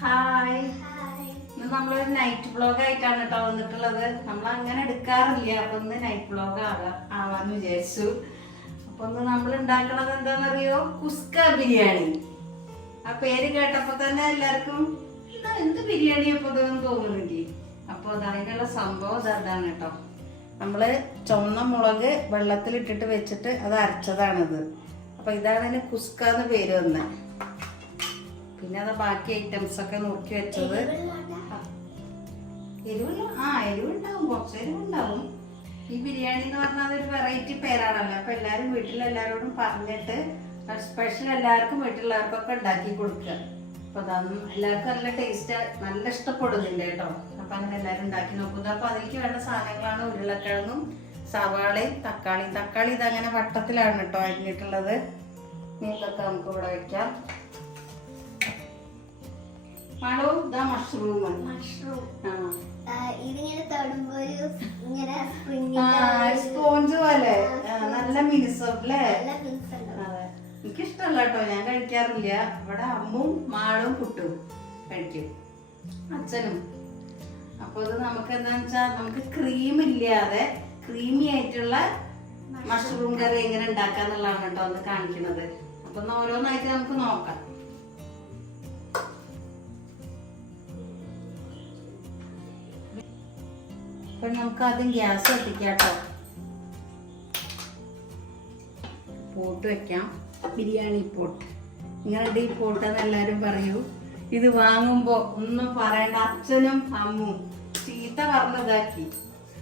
Hi, ഇന്ന് നമ്മളൊരു night vlog ആയിട്ടാണ് കേട്ടോ വന്നിട്ടുള്ളത്. നമ്മൾ അങ്ങനെ എടുക്കാറില്ല, അപ്പൊ ഇന്ന് നൈറ്റ് വ്ലോഗ് ആവാന്ന് വിചാരിച്ചു. അപ്പൊ ഇന്ന് നമ്മൾ ഉണ്ടാക്കണത് എന്താണെന്നറിയോ? കുസ്ക ബിരിയാണി. ആ പേര് കേട്ടപ്പോ തന്നെ എല്ലാവർക്കും എന്ത് ബിരിയാണി അപ്പൊ ഇതെന്ന് തോന്നുന്നില്ലേ? അപ്പൊ അതിനുള്ള സംഭവം ഇതാണ് കേട്ടോ. നമ്മള് ചുവന്ന മുളക് വെള്ളത്തിലിട്ടിട്ട് വെച്ചിട്ട് അത് അരച്ചതാണിത്. അപ്പൊ ഇതാണ് അതിന് കുസ്ക എന്ന് പേര് വന്നത്. പിന്നെ അത് ബാക്കി ഐറ്റംസ് ഒക്കെ നുറുക്കി വെച്ചത്. എരിവുണ്ടാവും, കുറച്ച് എരിവുണ്ടാവും. ഈ ബിരിയാണി എന്ന് പറഞ്ഞാൽ ഒരു വെറൈറ്റി പേരാണല്ലോ. അപ്പൊ എല്ലാരും വീട്ടിലെല്ലാരോടും പറഞ്ഞിട്ട് സ്പെഷ്യൽ എല്ലാവർക്കും വീട്ടിലുള്ളവർക്കൊക്കെ ഉണ്ടാക്കി കൊടുക്കുക. അപ്പൊ അതൊന്നും എല്ലാവർക്കും നല്ല ടേസ്റ്റ്, നല്ല ഇഷ്ടപ്പെടുന്നില്ല കേട്ടോ. അപ്പൊ അങ്ങനെ എല്ലാരും ഉണ്ടാക്കി നോക്കുന്നത്. അപ്പൊ അതിലേക്ക് വേണ്ട സാധനങ്ങളാണ് ഉരുളക്കിഴങ്ങും സവാളയും തക്കാളിയും. തക്കാളി ഇതങ്ങനെ വട്ടത്തിലാണ് കേട്ടോ അരിഞ്ഞിട്ടുള്ളത്. ഇതൊക്കെ നമുക്ക് ഇവിടെ വെക്കാം. സ്പോഞ്ച് പോലെ നല്ല മിനുസം അല്ലേ? എനിക്കിഷ്ടല്ല കേട്ടോ, ഞാൻ കഴിക്കാറില്ല. ഇവിടെ അമ്മും മാളും കുട്ടും കഴിക്കും, അച്ഛനും. അപ്പൊ ഇത് നമുക്ക് എന്താന്ന് വെച്ചാൽ നമുക്ക് ക്രീം ഇല്ലാതെ ക്രീമി ആയിട്ടുള്ള മഷ്റൂം കറി എങ്ങനെ ഉണ്ടാക്കാന്നുള്ളതാണ് കേട്ടോ ഒന്ന് കാണിക്കുന്നത്. അപ്പൊ ഓരോന്നായിട്ട് നമുക്ക് നോക്കാം. അപ്പൊ നമുക്ക് ആദ്യം ഗ്യാസ് കത്തിക്കാം കേട്ടോ. പോട്ട് വെക്കാം, ബിരിയാണി പോട്ട്. നിങ്ങളുടെ ഈ പോട്ടെന്ന് എല്ലാരും പറയൂ. ഇത് വാങ്ങുമ്പോ ഒന്നും പറയണ്ട, അച്ഛനും അമ്മും ചീത്ത പറഞ്ഞതാക്കി.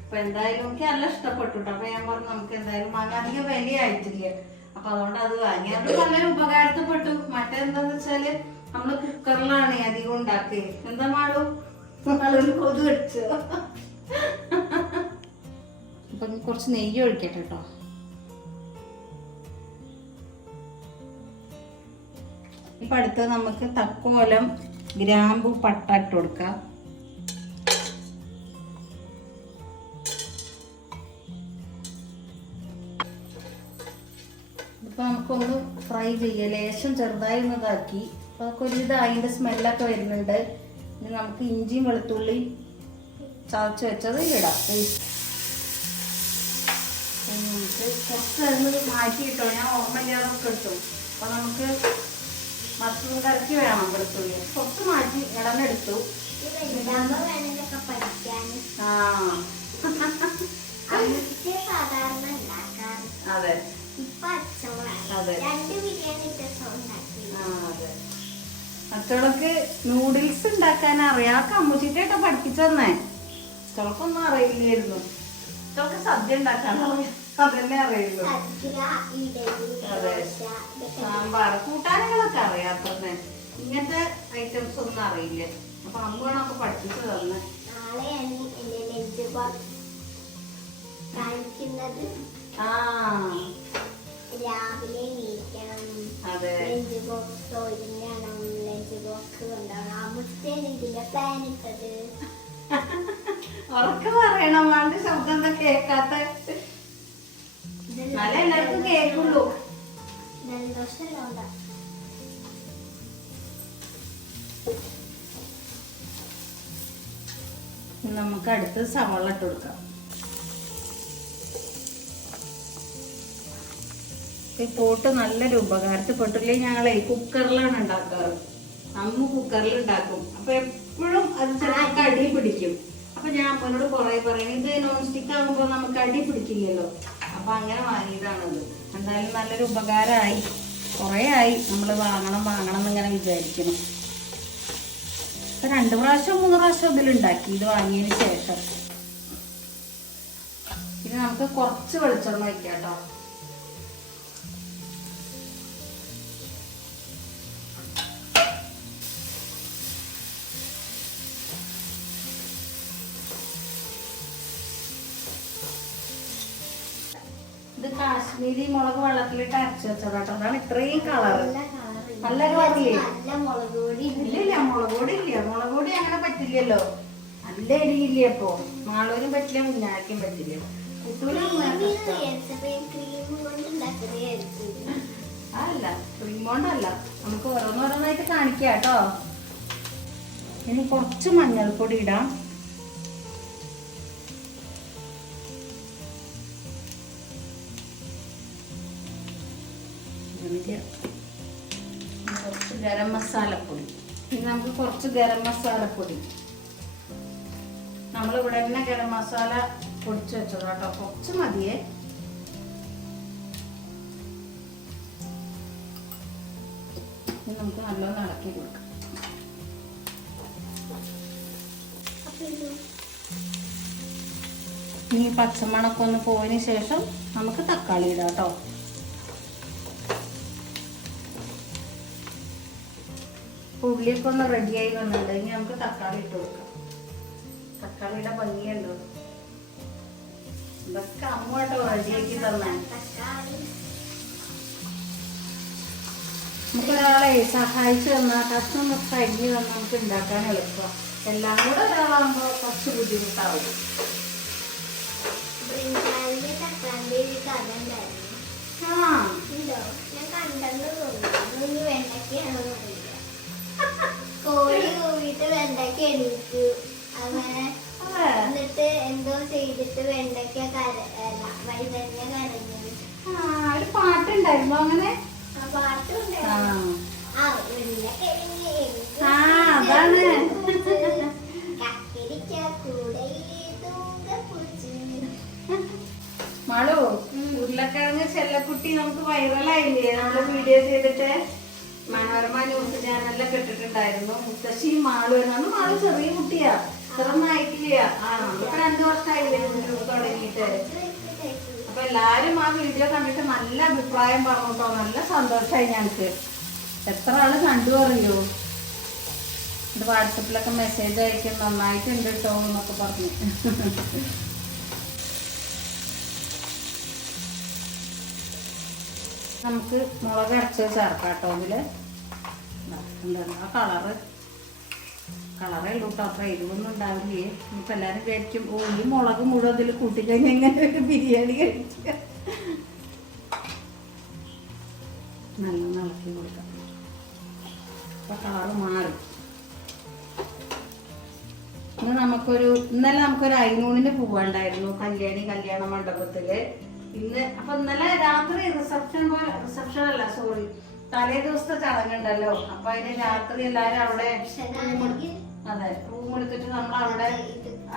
അപ്പൊ എന്തായാലും എനിക്ക് നല്ല ഇഷ്ടപ്പെട്ടു കേട്ടോ. അപ്പൊ ഞാൻ പറഞ്ഞു നമുക്ക് എന്തായാലും വാങ്ങാൻ, അധികം വിലയായിട്ടില്ല. അപ്പൊ അതുകൊണ്ട് അത് വാങ്ങി. അത് നല്ല ഉപകാരപ്പെട്ടു. മറ്റെന്താന്ന് വെച്ചാല് നമ്മള് കുക്കറിലാണ് അധികം ഉണ്ടാക്കി. എന്താ മാളു കൊതു വെച്ചു. അപ്പൊ കുറച്ച് നെയ്യ് ഒഴിക്കട്ടെ കേട്ടോ. ഇപ്പൊ അടുത്ത് നമുക്ക് തക്കോലം, ഗ്രാമ്പു, പട്ട ഇട്ട് കൊടുക്കാം. ഇപ്പൊ നമുക്കൊന്ന് ഫ്രൈ ചെയ്യാം. ലേശം ചെറുതായി ഒന്ന് ഇതാക്കി. അപ്പൊ ഒരു അതിന്റെ സ്മെല്ലൊക്കെ വരുന്നുണ്ട്. ഇനി നമുക്ക് ഇഞ്ചിയും വെളുത്തുള്ളി ചതച്ച് വെച്ചത് ഇടാം. നമുക്ക് കുറച്ച് അതിന് മാറ്റിയിട്ടോ, ഞാൻ ഓർമ്മയില്ലാതൊക്കെ ഇട്ടു. അപ്പൊ നമുക്ക് മഷ്റൂം കറിക്ക് വേണം വെളുത്തുള്ളി. കുറച്ച് മാറ്റി ഇടന്നെടുത്തു. അതെ അതെ അച്ചോളക്ക് നൂഡിൽസ് ഉണ്ടാക്കാൻ അറിയാം. കമ്മുച്ചിട്ടായിട്ടോ പഠിപ്പിച്ചെന്നേ. അച്ചോളക്കൊന്നും അറിയില്ലായിരുന്നു. അച്ചോൾക്ക് സദ്യ ഉണ്ടാക്കാൻ അതന്നെ അറിയുള്ളൂ. അതെ, സാമ്പാർ കൂട്ടാനുകളൊക്കെ അറിയാത്തന്നെ. ഇങ്ങനത്തെ ഐറ്റംസ് ഒന്നും അറിയില്ല. അപ്പൊ അമ്മൂണൊക്കെ പഠിപ്പിച്ചു തന്നെ. രാവിലെ നീക്കണം, ലഞ്ച് ബോക്സ് ഒരുങ്ങണം, ലഞ്ച് ബോക്സ് കൊണ്ടാണ് ഇതിന്റെ പ്ലാൻ ഇട്ടത്. ഉറക്കെ പറയണം, വേണ്ട ശബ്ദം എന്താ കേൾക്കാത്ത? നല്ല എല്ലാവർക്കും കേൾക്കുള്ളൂ. ജലദോഷം നമുക്ക് അടുത്ത് സവാള ഇട്ട് കൊടുക്കാം. ഈ പോട്ട് നല്ലൊരു ഉപകാരത്തിൽപ്പെട്ടില്ലേ? ഞങ്ങളെ കുക്കറിലാണ് ഉണ്ടാക്കാറ്. അമ്മ കുക്കറിൽ ഉണ്ടാക്കും. അപ്പൊ എപ്പോഴും അത് ചിലർക്ക് അടി പിടിക്കും. അപ്പൊ ഞാൻ അമ്മനോട് കുറെ പറയും, ഇത് നോൺ സ്റ്റിക്ക് ആകുമ്പോ നമുക്ക് അടി പിടിക്കില്ലല്ലോ. അപ്പൊ അങ്ങനെ വാങ്ങിയതാണത്. എന്തായാലും നല്ലൊരു ഉപകാരമായി. കുറെ ആയി നമ്മള് വാങ്ങണം എന്നിങ്ങനെ വിചാരിക്കണം. ഇപ്പൊ 2 പ്രാവശ്യം 3 പ്രാവശ്യം ഇതിലുണ്ടാക്കി ഇത് വാങ്ങിയതിന് ശേഷം. പിന്നെ നമുക്ക് കുറച്ച് വെളിച്ചെണ്ണ വയ്ക്കാം കേട്ടോ. ഇത് കാശ്മീരി മുളക് വെള്ളത്തിലിട്ട് അരച്ചു വെച്ചതാട്ടോ. അതാണ് ഇത്രയും കളർ. നല്ല കളറില്ലേ? ഇല്ല, മുളക് പൊടി ഇല്ല. മുളക് പൊടി അങ്ങനെ പറ്റില്ലല്ലോ. നല്ല എരിയില്ലേ? അപ്പൊ മാളൂരും പറ്റില്ല, കുഞ്ഞാക്കും പറ്റില്ല. അതല്ല, ക്രീം കൊണ്ടല്ല. നമുക്ക് ഓരോന്നോരോന്നായിട്ട് കാണിക്കാം കേട്ടോ. ഇനി കുറച്ച് മഞ്ഞൾപ്പൊടി ഇടാം. കുറച്ച് ഗരം മസാലപ്പൊടി. ഇനി നമുക്ക് കുറച്ച് ഗരം മസാലപ്പൊടി. നമ്മളിവിടെ തന്നെ ഗരം മസാല പൊടിച്ച് വെച്ചത് കേട്ടോ, കുറച്ച് മതിയേ. ഇനി നമുക്ക് നല്ലോണം ഇളക്കി കൊടുക്കാം. ഇനി പച്ചമണൊക്കെ ഒന്ന് പോയതിന് ശേഷം നമുക്ക് തക്കാളി ഇടാം കേട്ടോ. ഉള്ളിയൊക്കെ ഒന്ന് റെഡിയായി വന്നിട്ടുണ്ട്. ഇനി നമുക്ക് തക്കാളി ഇട്ട് കൊടുക്കാം. തക്കാളിയുടെ ഭംഗിയുണ്ടോ? ഇതൊക്കെ അമ്മ കേട്ടോ റെഡിയാക്കി തന്നെ. നമുക്കൊരാളെ സഹായിച്ചു തന്നാൽ കഷ്ണം അരിഞ്ഞ് തന്നാൽ നമുക്ക് ഉണ്ടാക്കാൻ എളുപ്പം. എല്ലാം കൂടെ ഒരാളാകുമ്പോൾ കുറച്ച് ബുദ്ധിമുട്ടാവും. കോഴി കൂവിട്ട് വെണ്ടയ്ക്ക എണീറ്റു. അങ്ങനെ എന്നിട്ട് എന്തോ ചെയ്തിട്ട് വെണ്ടയ്ക്ക വഴുതനങ്ങ കരഞ്ഞു. ഒരു പാട്ടുണ്ടായിരുന്നു അങ്ങനെ. ആ പാട്ടുണ്ടായിരുന്നു. അതാണ് മാളു. ഉരുളക്കിഴങ്ങ് ചെല്ലക്കുട്ടി നമുക്ക് വൈറലായില്ലേ നമ്മള് വീഡിയോ ചെയ്തിട്ട്? മനോരമ ന്യൂസ് ചാനലിലൊക്കെ ഇട്ടിട്ടുണ്ടായിരുന്നു. മുത്തശ്ശി മാളു എന്നാണ്. മാളു ചെറിയ കുട്ടിയാ, ഇത്രയൊന്നും ആയിട്ടില്ല. ഇപ്പൊ 2 വർഷമായില്ലേ തുടങ്ങിയിട്ട്. അപ്പൊ എല്ലാരും ആ വീഡിയോ കണ്ടിട്ട് നല്ല അഭിപ്രായം പറഞ്ഞു കേട്ടോ. നല്ല സന്തോഷമായി ഞങ്ങക്ക്. എത്ര ആള് കണ്ടു അറിയോ? ഇത് വാട്സപ്പിലൊക്കെ മെസ്സേജ് അയക്കും, നന്നായിട്ടുണ്ട് കേട്ടോ എന്നൊക്കെ പറഞ്ഞു. നമുക്ക് മുളക് അരച്ച് ചേർക്കാം കേട്ടോ. ഇതില് ആ കളറേ ഉള്ളൂ കേട്ടോ. അത്ര എരിവൊന്നും ഉണ്ടാവില്ലേ. ഇപ്പൊ എല്ലാരും വിചാരിക്കും ഓ ഈ മുളക് മുഴുവൻ ഇതിൽ കൂട്ടിക്കഴിഞ്ഞാൽ എങ്ങനെ ഒരു ബിരിയാണി കഴിക്കുക. നല്ല ഇളക്കി കൊടുക്കാം. അപ്പൊ കളറ് മാറും. ഇന്നലെ നമുക്കൊരു അയിനൂണിന് പോവാണ്ടായിരുന്നു കല്യാണ മണ്ഡപത്തില്. അപ്പൊ ഇന്നലെ രാത്രി റിസപ്ഷൻ അല്ല സോറി, തലേ ദിവസത്തെ ചടങ്ങുണ്ടല്ലോ. അപ്പൊ അതിന് രാത്രി എല്ലാരും അവിടെ റൂം എടുത്തിട്ട് നമ്മൾ അവിടെ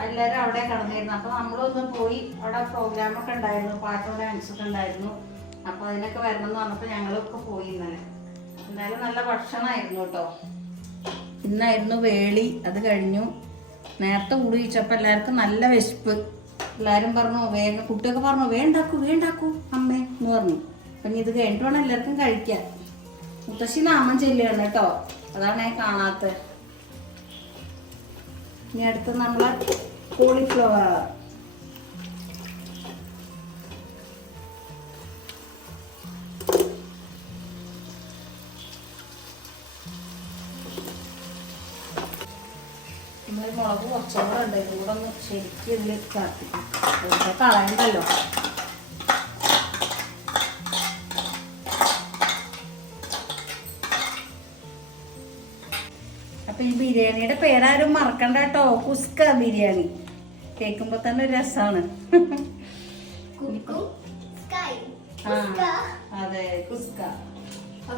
എല്ലാരും അവിടെ കിടന്നിരുന്നു. അപ്പൊ നമ്മളൊന്ന് പോയി. അവിടെ പ്രോഗ്രാമൊക്കെ ഉണ്ടായിരുന്നു, പാട്ടും ഡാൻസൊക്കെ ഉണ്ടായിരുന്നു. അപ്പൊ അതിനൊക്കെ വരണം എന്ന് പറഞ്ഞപ്പോ ഞങ്ങളൊക്കെ പോയി ഇന്നലെ. എന്തായാലും നല്ല ഭക്ഷണമായിരുന്നു കേട്ടോ. ഇന്നായിരുന്നു വേളി. അത് കഴിഞ്ഞു. നേരത്തെ ഊടി വെച്ചപ്പോ എല്ലാവർക്കും നല്ല വിശപ്പ്. എല്ലാരും പറഞ്ഞു വേഗം, കുട്ടിയൊക്കെ പറഞ്ഞു വേണ്ടാക്കൂ അമ്മേ എന്ന് പറഞ്ഞു. അപ്പൊ ഇത് കഴിഞ്ഞിട്ട് വേണം എല്ലാവർക്കും കഴിക്കാൻ. മുത്തശ്ശി നാമം ചെല്ലുകയാണ് കേട്ടോ, അതാണ് ഞാൻ കാണാത്തത്. ഇനി അടുത്ത് നമ്മളെ കോളിഫ്ലവർ. നമ്മൾ മുളക് കുറച്ചുകൂടെ ഉണ്ട്. ഇതുകൂടെ ഒന്ന് ശരിക്കും ഇതിൽ ചേർത്തിക്കും. കളയണ്ടല്ലോ. അപ്പൊ ഈ ബിരിയാണിയുടെ പേരാരും മറക്കണ്ട കേട്ടോ. കുസ്ക ബിരിയാണി കേൾക്കുമ്പോ തന്നെ ഒരു രസാണ്. അതെ കുസ്ക. അപ്പൊ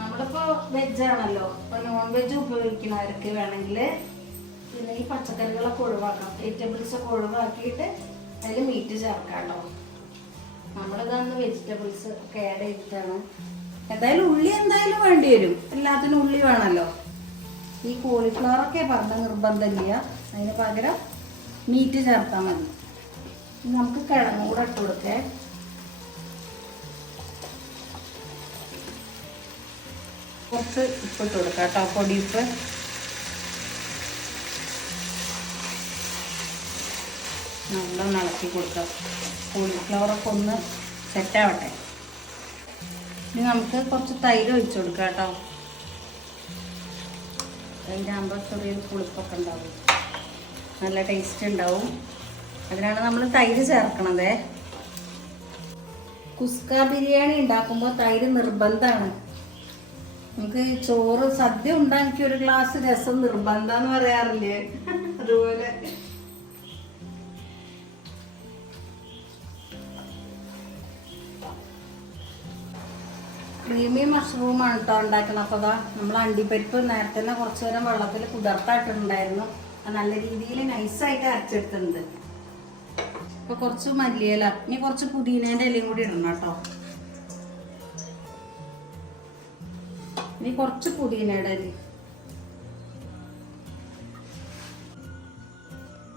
നമ്മളിപ്പോ വെജാണല്ലോ. അപ്പൊ നോൺ വെജ് ഉപയോഗിക്കുന്നവർക്ക് വേണമെങ്കിൽ പിന്നെ ഈ പച്ചക്കറികളൊക്കെ ഒഴിവാക്കാം. വെജിറ്റബിൾസ് ഒക്കെ ഒഴിവാക്കിയിട്ട് അതിൽ മീറ്റ് ചേർക്കാം കേട്ടോ. നമ്മളിതന്ന് വെജിറ്റബിൾസ് ഒക്കെ ആഡ് ചെയ്തിട്ടാണ്. എന്തായാലും ഉള്ളി എന്തായാലും വേണ്ടി വരും. എല്ലാത്തിനും ഉള്ളി വേണമല്ലോ. ഈ കോളിഫ്ലവർ ഒക്കെ പറഞ്ഞ നിർബന്ധമില്ല. അതിന് പകരം മീറ്റ് ചേർത്താൽ മതി. നമുക്ക് കിഴങ്ങ് കൂടെ ഇട്ട് കൊടുക്കേ. കുറച്ച് ഉപ്പിട്ട് കൊടുക്കാം കേട്ടോ, പൊടിയുപ്പ്. നല്ലോണം ഇളക്കി കൊടുക്കാം. കോളിഫ്ലവറൊക്കെ ഒന്ന് സെറ്റാവട്ടെ. ഇനി നമുക്ക് കുറച്ച് തൈര് ഒഴിച്ചു കൊടുക്കാം കേട്ടോ. തൈരാകുമ്പോൾ ചെറിയൊരു പുളിപ്പൊക്കെ ഉണ്ടാവും, നല്ല ടേസ്റ്റ് ഉണ്ടാവും. അതിനാണ് നമ്മൾ തൈര് ചേർക്കണത്. കുസ്ക ബിരിയാണി ഉണ്ടാക്കുമ്പോൾ തൈര് നിർബന്ധമാണ്. നമുക്ക് ചോറ് സദ്യ ഉണ്ടാക്കി ഒരു ഗ്ലാസ് രസം നിർബന്ധാന്ന് പറയാറില്ലേ, അതുപോലെ. ക്രീമി മഷ്റൂമാണ് കേട്ടോ ഉണ്ടാക്കണം. അപ്പോൾ അതാ നമ്മൾ അണ്ടിപ്പരിപ്പ് നേരത്തെ തന്നെ കുറച്ച് നേരം വെള്ളത്തിൽ കുതിർത്തായിട്ടുണ്ടായിരുന്നു. അത് നല്ല രീതിയിൽ നൈസായിട്ട് അരച്ചെടുത്തിട്ടുണ്ട്. അപ്പോൾ കുറച്ച് മല്ലിയില, ഇനി കുറച്ച് പുതിനേൻ്റെ ഇലയും കൂടി ഇടണം കേട്ടോ. ഇനി കുറച്ച് പുതിനയുടെ ഇല.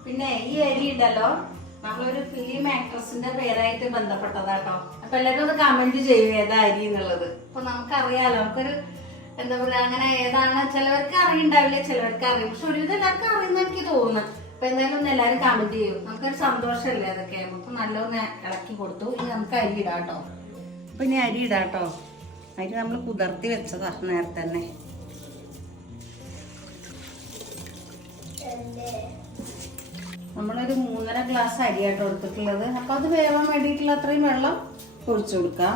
പിന്നെ ഈ അരി ഉണ്ടല്ലോ, നമ്മളൊരു ഫിലിം ആക്ട്രസിന്റെ പേരായിട്ട് ബന്ധപ്പെട്ടതാട്ടോ. അപ്പൊ എല്ലാവരും ഒന്ന് കമന്റ് ചെയ്യും ഏതാ അരി എന്നുള്ളത്. അപ്പൊ നമുക്കറിയാലോ, നമുക്കൊരു എന്താ പറയാ, അങ്ങനെ ഏതാണ് ചിലവർക്ക് അറിയണ്ടാവില്ല, ചിലവർക്ക് അറിയും. പക്ഷെ ഒരുവിധം എല്ലാവർക്കും അറിയുന്ന എനിക്ക് തോന്നുന്നു. അപ്പൊ എന്തായാലും ഒന്ന് എല്ലാവരും കമന്റ് ചെയ്യും. നമുക്കൊരു സന്തോഷമല്ലേ അതൊക്കെ. നമുക്ക് നല്ലൊന്ന് ഇളക്കി കൊടുത്തു. ഇനി നമുക്ക് അരി ഇടാട്ടോ. അപ്പൊ ഇനി അരി ഇടാട്ടോ. അരി നമ്മൾ കുതിർത്തി വെച്ചതാ നേരത്തെ തന്നെ. നമ്മളൊരു 3.5 ഗ്ലാസ് അരിയാട്ടോ എടുത്തിട്ടുള്ളത്. അപ്പൊ അത് വേവാൻ വേണ്ടിയിട്ടുള്ള അത്രയും വെള്ളം ഒഴിച്ചു കൊടുക്കാം.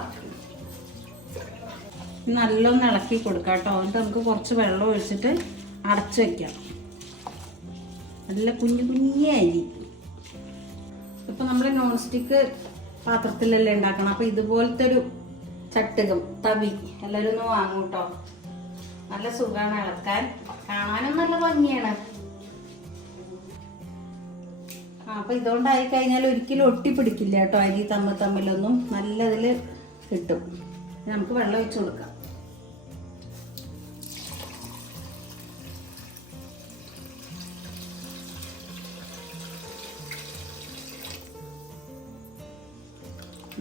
നല്ലൊന്ന് ഇളക്കി കൊടുക്കാം കേട്ടോ. എന്നിട്ട് നമുക്ക് കുറച്ച് വെള്ളം ഒഴിച്ചിട്ട് അടച്ചു വെക്കാം. നല്ല കുഞ്ഞു കുഞ്ഞി അരി. ഇപ്പൊ നമ്മൾ നോൺ സ്റ്റിക്ക് പാത്രത്തിലല്ലേ ഉണ്ടാക്കണം. അപ്പൊ ഇതുപോലത്തെ ഒരു ചട്ടുകം, തവി എല്ലാവരും ഒന്ന് വാങ്ങും കേട്ടോ. നല്ല സുഖമാണ് ഇളക്കാൻ, കാണാനും നല്ല ഭംഗിയാണ്. അപ്പൊ ഇതുകൊണ്ടായി കഴിഞ്ഞാൽ ഒരിക്കലും ഒട്ടിപ്പിടിക്കില്ല കേട്ടോ. അരി തമ്മിലൊന്നും നല്ലതിൽ കിട്ടും. നമുക്ക് വെള്ളം ഒഴിച്ചു കൊടുക്കാം.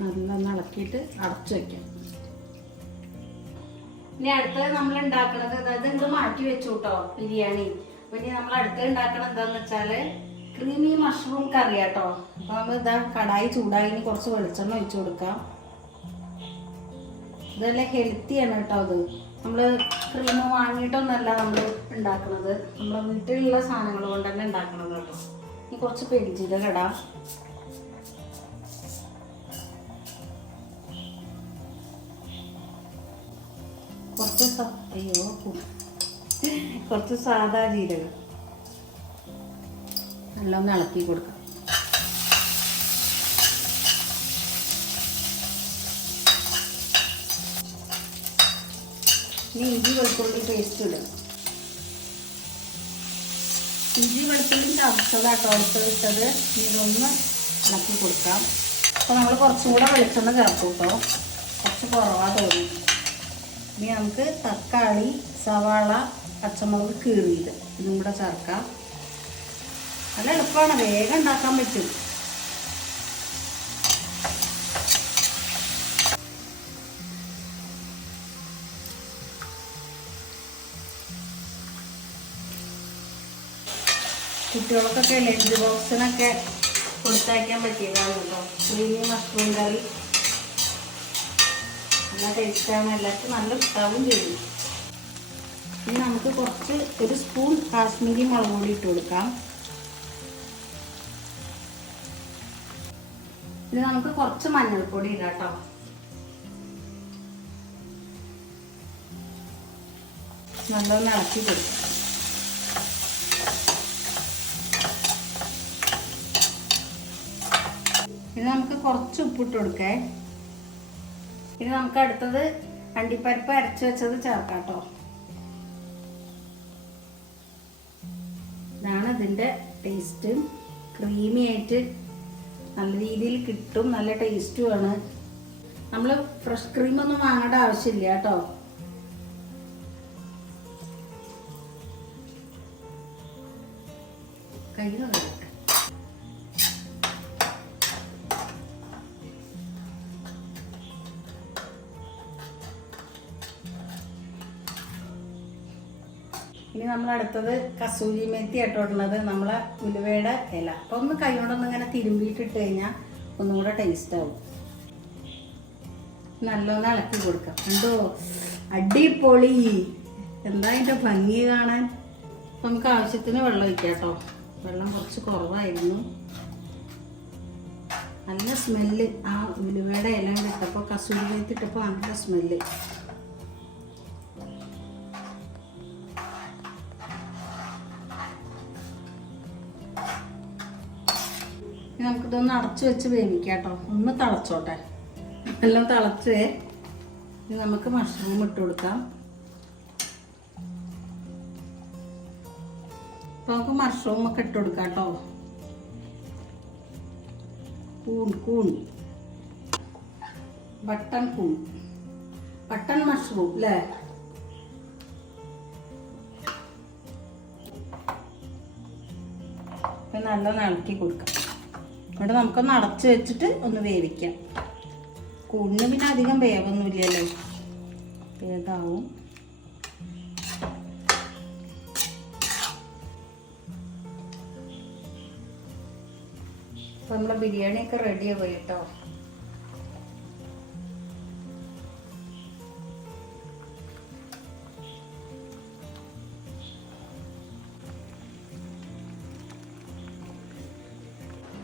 നല്ലൊന്ന് ഇളക്കിയിട്ട് അടച്ചു വെക്കാം. ഇനി അടുത്തത് നമ്മൾ ഉണ്ടാക്കണത്, അതായത് ഇത് മാറ്റി വെച്ചു കേട്ടോ ബിരിയാണി. അപ്പൊ ഇനി നമ്മൾ അടുത്തത് ഉണ്ടാക്കണത് എന്താന്ന് വെച്ചാല് ക്രീമി മഷ്റൂം കറി കേട്ടോ. അപ്പൊ നമ്മൾ ഇതാ കടായി ചൂടായി, ഇനി കുറച്ച് വെളിച്ചെണ്ണ ഒഴിച്ചു കൊടുക്കാം. ഇതെല്ലാം ഹെൽത്തിയാണ് കേട്ടോ. അത് നമ്മള് ക്രീം വാങ്ങിയിട്ടൊന്നല്ല നമ്മൾ ഉണ്ടാക്കുന്നത്, നമ്മളെ വീട്ടിലുള്ള സാധനങ്ങൾ കൊണ്ട് തന്നെ ഉണ്ടാക്കണത് കേട്ടോ. ഇനി കുറച്ച് പെരിഞ്ചീരകം ഇടാം. കുറച്ച് സാധാ ജീരകം നല്ലൊന്ന് ഇളക്കി കൊടുക്കാം. ഇനി ഇഞ്ചി വെളുത്തുള്ളി പേസ്റ്റ് ഇടുക. ഇഞ്ചി വെളുത്തുള്ളി ചതച്ചതാട്ടോ അടുത്ത് ഇട്ടത്. ഇതൊന്ന് ഇളക്കി കൊടുക്കാം. അപ്പോൾ നമ്മൾ കുറച്ചും കൂടെ വെളിച്ചെണ്ണ ചേർക്കും കേട്ടോ. കുറച്ച് കുറവാ തോന്നി. ഇനി നമുക്ക് തക്കാളി, സവാള, പച്ചമുളക് കീറിയത് ഇതും കൂടെ ചേർക്കാം. നല്ല എളുപ്പമാണ്, വേഗം ഉണ്ടാക്കാൻ പറ്റും. കുട്ടികൾക്കൊക്കെ ലഞ്ച് ബോക്സിനൊക്കെ കൊടുത്തയക്കാൻ പറ്റിയതാണ് കേട്ടോ. ക്രീമി മഷ്റൂം കറി നല്ല ടേസ്റ്റാണ്, എല്ലാവർക്കും നല്ല ഇഷ്ടാവും ചെയ്യും. ഇനി നമുക്ക് കുറച്ച് ഒരു സ്പൂൺ കാശ്മീരി മുളക് പൊടി ഇട്ട് കൊടുക്കാം. ഇനി നമുക്ക് കുറച്ച് മഞ്ഞൾപ്പൊടി ഇടാം കേട്ടോ. നല്ലൊന്ന് ഇളക്കി കൊടുക്കാം. ഇനി നമുക്ക് കുറച്ച് ഉപ്പിട്ട് കൊടുക്കേ. ഇനി നമുക്ക് അടുത്തത് അണ്ടിപ്പരിപ്പ് അരച്ച് വെച്ചത് ചേർക്കാം കേട്ടോ. ഇതാണ് ഇതിൻ്റെ ടേസ്റ്റ്. ക്രീമി ആയിട്ട് നല്ല രീതിയിൽ കിട്ടും, നല്ല ടേസ്റ്റുമാണ്. നമ്മൾ ഫ്രഷ് ക്രീമൊന്നും വാങ്ങേണ്ട ആവശ്യമില്ല കേട്ടോ. കയ്യിൽ വരട്ടെ. ഇനി നമ്മൾ അടുത്തത് കസൂരി മേത്തി ആയിട്ടുള്ളത് നമ്മളെ ഉലുവയുടെ ഇല. അപ്പം ഒന്ന് കൈകൊണ്ടൊന്ന് ഇങ്ങനെ തിരുമ്പിയിട്ടിട്ട് കഴിഞ്ഞാൽ ഒന്നും കൂടെ ടേസ്റ്റ് ആവും. നല്ലൊന്ന് ഇളക്കി കൊടുക്കാം. കണ്ടോ, അടിപൊളി. എന്താ അതിൻ്റെ ഭംഗി കാണാൻ. അപ്പം നമുക്ക് ആവശ്യത്തിന് വെള്ളം ഒഴിക്കാം കേട്ടോ. വെള്ളം കുറച്ച് കുറവായിരുന്നു. നല്ല സ്മെല്ല്. ആ ഉലുവയുടെ ഇല ഇട്ടപ്പോൾ, കസൂരി മേത്തി ഇട്ടപ്പോൾ നല്ല സ്മെല്ല്. ഇനി നമുക്കിതൊന്ന് അടച്ചു വെച്ച് വേവിക്കാം കേട്ടോ. ഒന്ന് തിളച്ചോട്ടെ. എല്ലാം തിളച്ചേ. ഇനി നമുക്ക് മഷ്റൂം ഇട്ട് കൊടുക്കാം. അപ്പൊ നമുക്ക് മഷ്റൂം ഒക്കെ ഇട്ട് കൊടുക്കാം കേട്ടോ. കൂൺ ബട്ടൺ മഷ്റൂം അല്ലേ? നല്ലോണം ഇളക്കി കൊടുക്കാം. എന്നിട്ട് നമുക്കൊന്ന് അടച്ച് വെച്ചിട്ട് ഒന്ന് വേവിക്കാം. കൂണിന് പിന്നെ അധികം വേവൊന്നുമില്ലല്ലോ, വേഗാവും. അപ്പൊ നമ്മളെ ബിരിയാണിയൊക്കെ റെഡിയായി പോയി കേട്ടോ.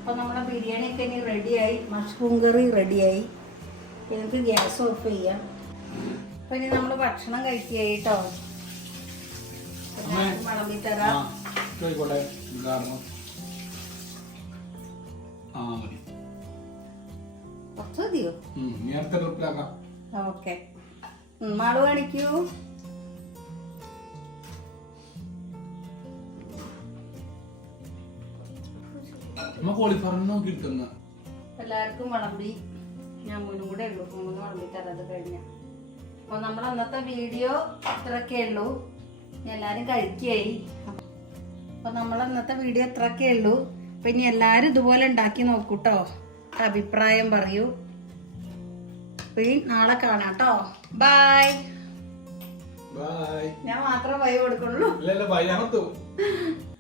അപ്പോൾ നമ്മുടെ ബിരിയാണിയൊക്കെ ഇനി റെഡിയായി. മഷ്റൂം കറി റെഡിയായി. എനിക്ക് ഗ്യാസ് ഓഫ് ചെയ്യാം. അപ്പോൾ ഇനി നമ്മൾ ഭക്ഷണം കഴിക്കുകയായി കേട്ടോ. വിളമ്പി തരാം. കുറച്ച് മതിയോ? ഓക്കെ, മാള് കാണിക്കൂ. എല്ലാവർക്കും വിളമ്പി. ഞാൻ മുന്നും കൂടെ ഉള്ളൂ. മൂന്ന് വിളമ്പി തരാത് കഴിഞ്ഞ. അപ്പൊ നമ്മൾ അന്നത്തെ വീഡിയോ ഇത്രയൊക്കെ ഉള്ളൂ. എല്ലാരും കഴിക്കായി. അപ്പൊ നമ്മൾ അന്നത്തെ വീഡിയോ ഇത്രയൊക്കെ ഉള്ളൂ. അപ്പൊ ഇനി എല്ലാരും ഇതുപോലെ ഉണ്ടാക്കി നോക്കൂട്ടോ. അഭിപ്രായം പറയൂ. അപ്പൊ നാളെ കാണാം കേട്ടോ. ബൈ. ഞാൻ മാത്രമേ ബൈ കൊടുക്കുള്ളൂ.